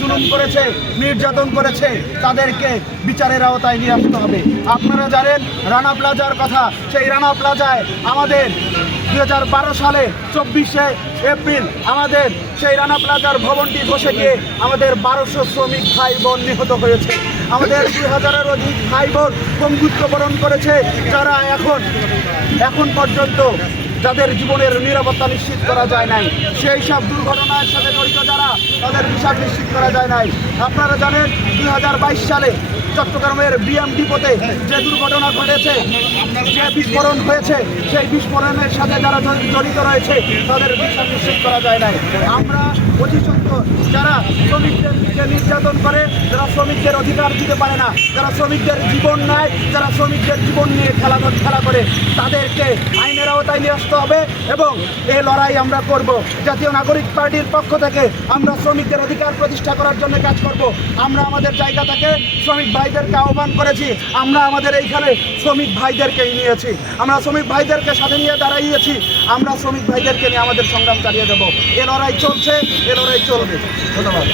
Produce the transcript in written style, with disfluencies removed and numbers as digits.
জুলুম করেছে, নির্যাতন করেছে, তাদেরকে বিচারের আওতায় নিয়ে আসতে হবে। আপনারা জানেন রানা প্লাজার কথা। সেই রানা প্লাজায় আমাদের 2012 সালে 24শে এপ্রিল আমাদের সেই রানা প্লাজার ভবনটি ধসে গিয়ে আমাদের 1200 শ্রমিক ভাই বোন নিহত হয়েছে। আমাদের 2000-এর অধিক ভাই বোন পঙ্গুত্ব বরণ করেছে, যারা এখন পর্যন্ত যাদের জীবনের নিরাপত্তা নিশ্চিত করা যায় নাই। সেই সব দুর্ঘটনার সাথে জড়িত যারা, তাদের বিচার নিশ্চিত করা যায় নাই। আপনারা জানেন 2022 সালে চট্টগ্রামের বিএম ডিপোতে যে দুর্ঘটনা ঘটেছে, যে বিস্ফোরণ হয়েছে, সেই বিস্ফোরণের সাথে যারা জড়িত রয়েছে তাদের বিচার নিশ্চিত করা যায় নাই। আমরা অধিসংখ্যক যারা শ্রমিকদেরকে নির্যাতন করে, যারা শ্রমিকদের অধিকার দিতে পারে না, যারা শ্রমিকদের জীবন নেয়, যারা শ্রমিকদের জীবন নিয়ে খেলা করে, তাদেরকে আইনের আওতায় নিয়ে আসতে হবে এবং এই লড়াই আমরা করব। জাতীয় নাগরিক পার্টির পক্ষ থেকে আমরা শ্রমিকদের অধিকার প্রতিষ্ঠা করার জন্য কাজ করব। আমরা আমাদের জায়গা থেকে শ্রমিক ভাইদেরকে আহ্বান করেছি, আমরা আমাদের এইখানে শ্রমিক ভাইদেরকেই নিয়েছি, আমরা শ্রমিক ভাইদেরকে সাথে নিয়ে দাঁড়াইয়েছি। আমরা শ্রমিক ভাইদেরকে নিয়ে আমাদের সংগ্রাম চালিয়ে দেব। এ লড়াই চলছে, এ লড়াই চলবে। ধন্যবাদ।